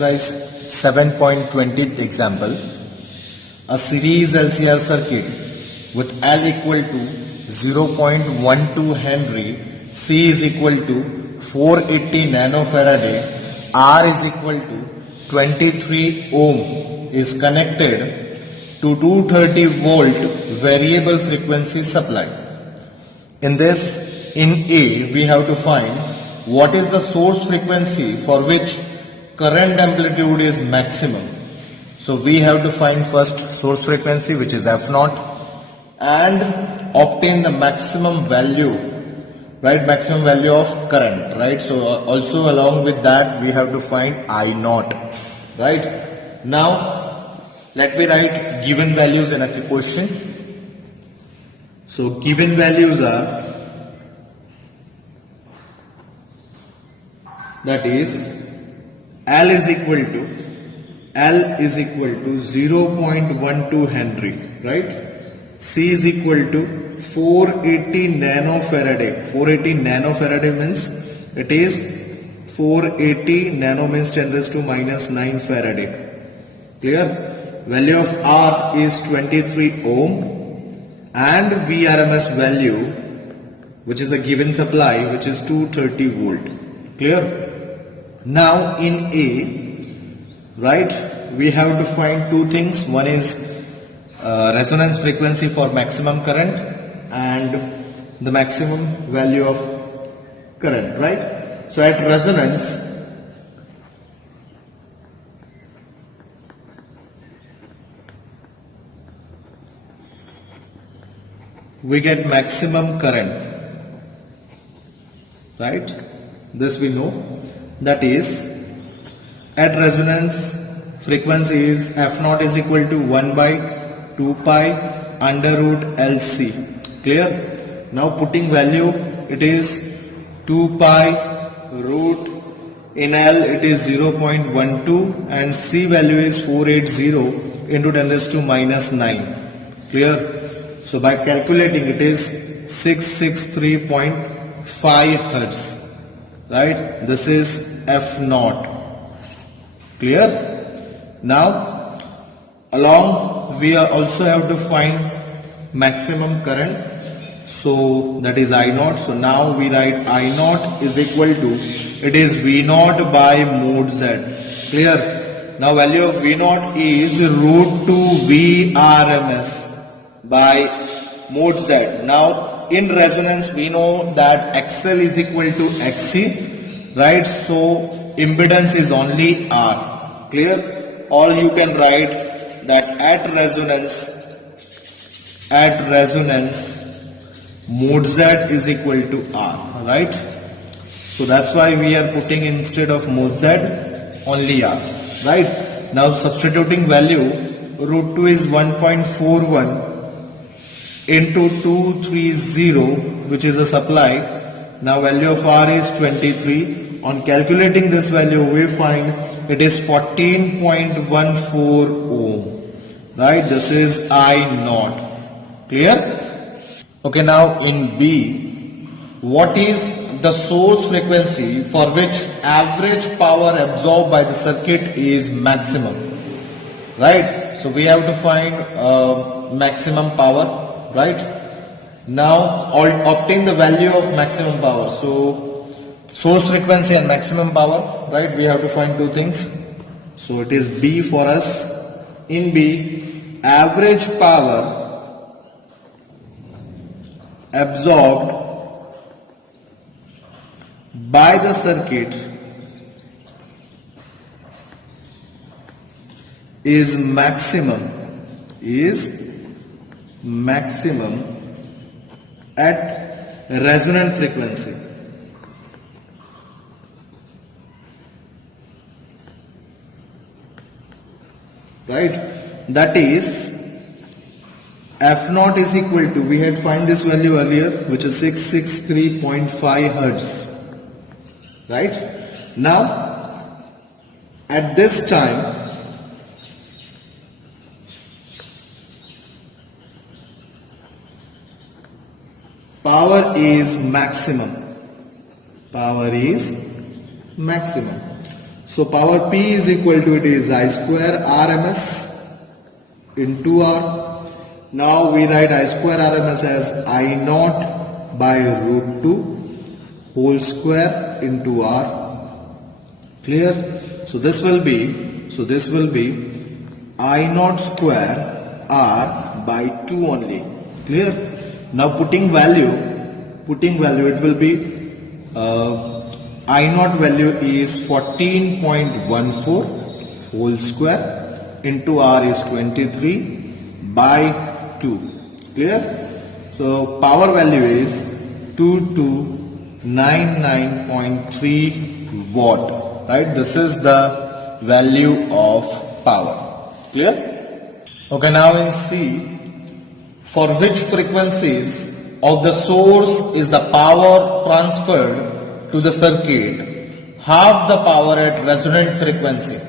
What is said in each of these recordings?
exercise 7.20 example. A series LCR circuit with L equal to 0.12 Henry, C is equal to 480 nanofarad, R is equal to 23 ohm is connected to 230 volt variable frequency supply. In A, we have to find what is the source frequency for which current amplitude is maximum. So we have to find first source frequency, which is F0, and obtain the maximum value, right? Maximum value of current, right? So also along with that we have to find I0, right? Now let me write given values in a question. So given values are, that is L is equal to 0.12 Henry, right? C is equal to 480 nanofarad. 480 nanofarad means it is 480 nano means 10 raised to minus 9 Faraday. Clear? Value of R is 23 ohm and VRMS value, which is a given supply, which is 230 volt. Clear? Now in A, right, we have to find two things. One is resonance frequency for maximum current and the maximum value of current, right? So at resonance, we get maximum current, right? This we know. That is, at resonance frequency is F0 is equal to 1 by 2 pi under root LC. Clear? Now putting value, it is 2 pi root, in L it is 0.12 and C value is 480 into 10 raised to minus 9. Clear? So by calculating it is 663.5 Hertz. Right? This is F0. Clear? Now along we also have to find maximum current. So that is I0. So now we write I0 is equal to, it is V0 by mod Z. Clear? Now value of V0 is root 2 VRMS by mod Z. Now in resonance we know that XL is equal to XC, right? So impedance is only R. Clear? Or you can write that at resonance mod Z is equal to R, right? So that's why we are putting instead of mod Z only R, right? Now substituting value, root 2 is 1.41 into 230, which is a supply. Now value of R is 23. On calculating this value, we find it is 14.14 ohm, right? This is I0. Clear? Okay, now in B, what is the source frequency for which average power absorbed by the circuit is maximum, right? So we have to find maximum power. Right? Now obtain the value of maximum power. So source frequency and maximum power, right? We have to find two things. So it is B for us. In B, average power absorbed by the circuit is maximum at resonant frequency. Right? That is F0 is equal to, we had find this value earlier, which is 663.5 Hertz. Right? Now at this time power is maximum. So power P is equal to, it is I square RMS into R. Now we write I square RMS as I naught by root 2 whole square into R. Clear? So this will be I naught square R by 2 only. Clear? Now putting value, it will be I naught value is 14.14 whole square into R is 23 by 2. Clear? So power value is 2299.3 watt. Right? This is the value of power. Clear? Okay, now in C, for which frequencies of the source is the power transferred to the circuit, half the power at resonant frequency.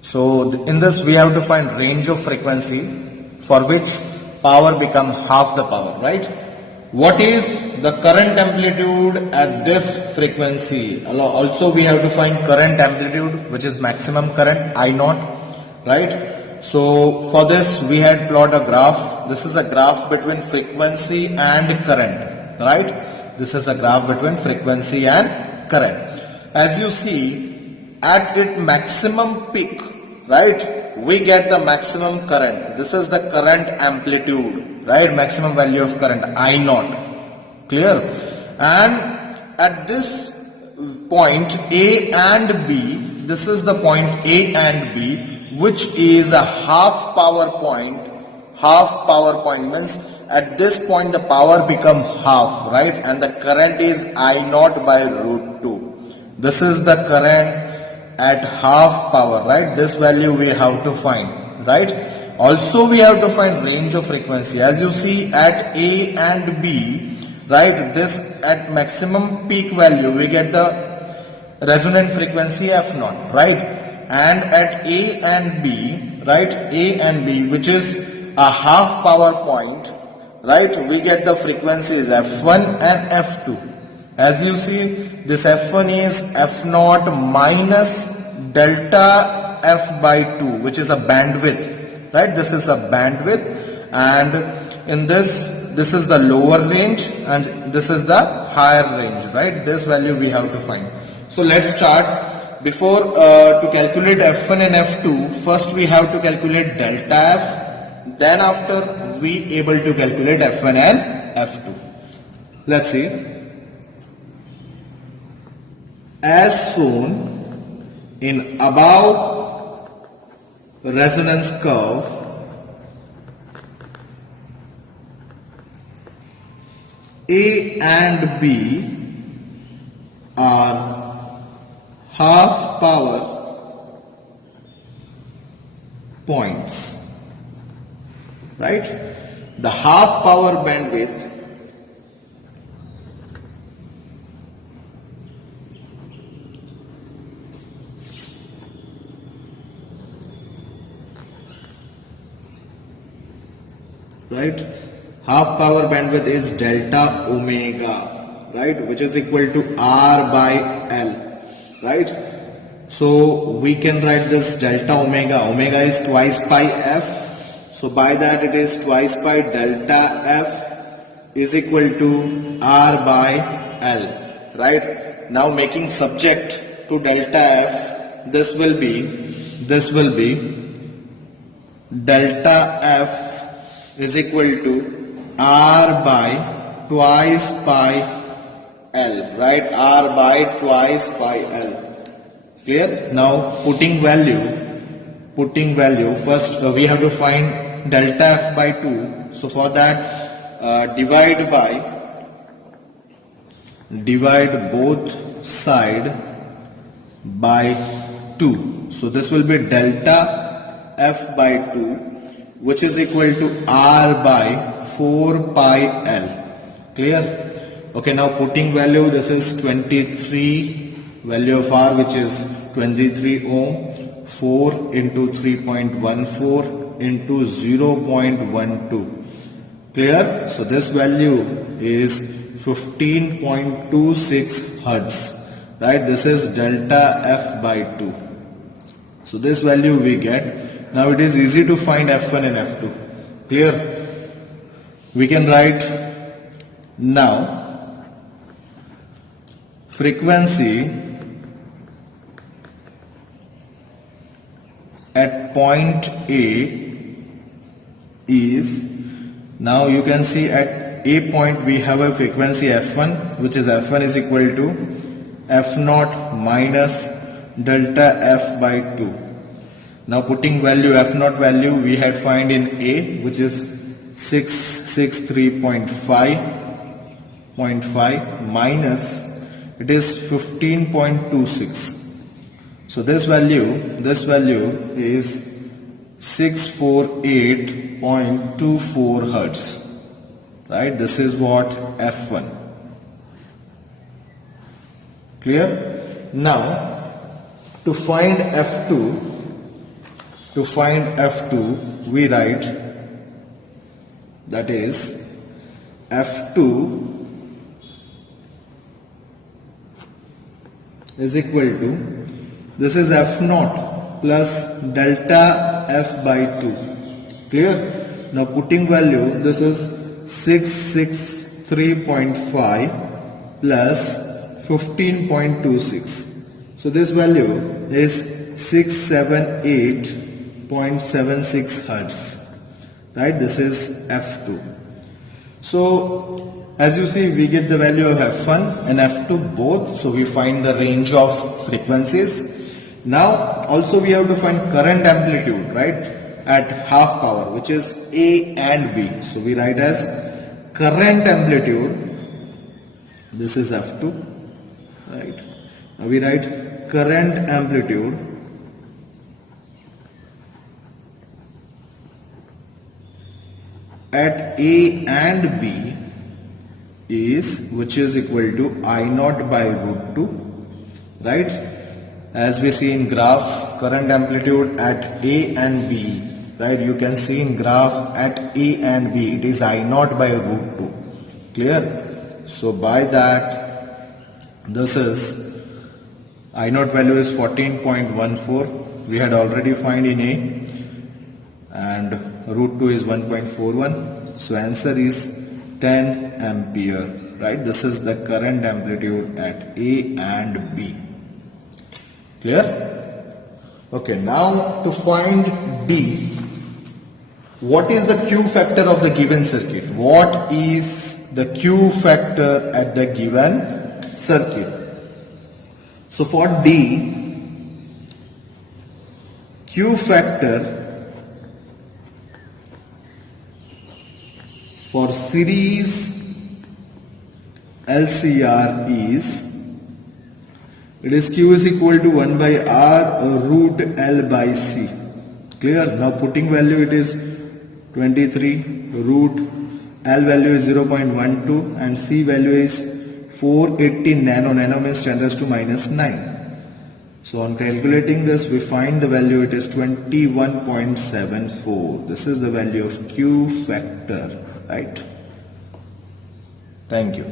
So in this we have to find range of frequency for which power become half the power, right? What is the current amplitude at this frequency? Also we have to find current amplitude, which is maximum current I naught, right? So for this we had plot a graph. This is a graph between frequency and current, right? This is a graph between frequency and current. As you see, at its maximum peak, right, we get the maximum current. This is the current amplitude, right? Maximum value of current I naught. Clear? And at this point A and B, this is the point A and B, which is a half power point. Half power point means at this point the power become half, right? And the current is I naught by root 2. This is the current at half power, right? This value we have to find, right? Also we have to find range of frequency. As you see at A and B, right, this at maximum peak value we get the resonant frequency F naught, right? And at A and B, right, A and B, which is a half power point, right, we get the frequencies F1 and F2. As you see, this F1 is F naught minus delta F by 2, which is a bandwidth, right? This is a bandwidth, and in this is the lower range and this is the higher range, right? This value we have to find. So let's start. Before to calculate F1 and F2, first we have to calculate delta F. Then after we able to calculate F1 and F2. Let's see. As shown in above resonance curve, A and B are half power points, right? The half power bandwidth half power bandwidth is delta omega, right, which is equal to R by L, right? So we can write this delta omega. Omega is twice pi F. So by that it is twice pi delta F is equal to R by L, right? Now making subject to delta F, this will be delta F is equal to R by twice pi L, right? R by twice pi L. Clear? Now putting value, first we have to find delta F by 2. So for that divide both side by 2. So this will be delta F by 2, which is equal to R by 4 pi L. Clear? Okay, now putting value, this is 23 value of R, which is 23 ohm, 4 into 3.14 into 0.12. Clear? So this value is 15.26 hertz, right? This is delta F by 2. So this value we get. Now it is easy to find F1 and F2. Clear? We can write now frequency at point A is, now you can see at A point we have a frequency F1, which is F1 is equal to F0 minus delta F by 2. Now putting value F0 value we had find in A, which is 663.5 minus it is 15.26. So this value is 648.24 hertz, right? This is what F1. Clear? Now to find F2 we write, that is F2 is equal to, this is F0 plus delta F by 2. Clear? Now putting value, this is 663.5 plus 15.26. So this value is 678.76 hertz. Right? This is F2. So as you see, we get the value of F1 and F2 both. So we find the range of frequencies. Now also we have to find current amplitude, right, at half power, which is A and B. So we write as current amplitude, this is F2, right. Now we write current amplitude at A and B is, which is equal to I0 by root 2, right? As we see in graph, current amplitude at A and B, right? You can see in graph at A and B, it is I0 by root 2. Clear? So by that, this is I0 value is 14.14. We had already find in A, and root 2 is 1.41. So answer is 10 ampere, right? This is the current amplitude at A and B. Clear? Okay, now to find D, what is the Q factor of the given circuit? What is the Q factor at the given circuit? So for D, Q factor for series LCR is, it is Q is equal to 1 by R root L by C. Clear? Now putting value, it is 23, root L value is 0.12 and C value is 480 nano means 10 raised to minus 9. So on calculating this, we find the value, it is 21.74. This is the value of Q factor, right? Thank you.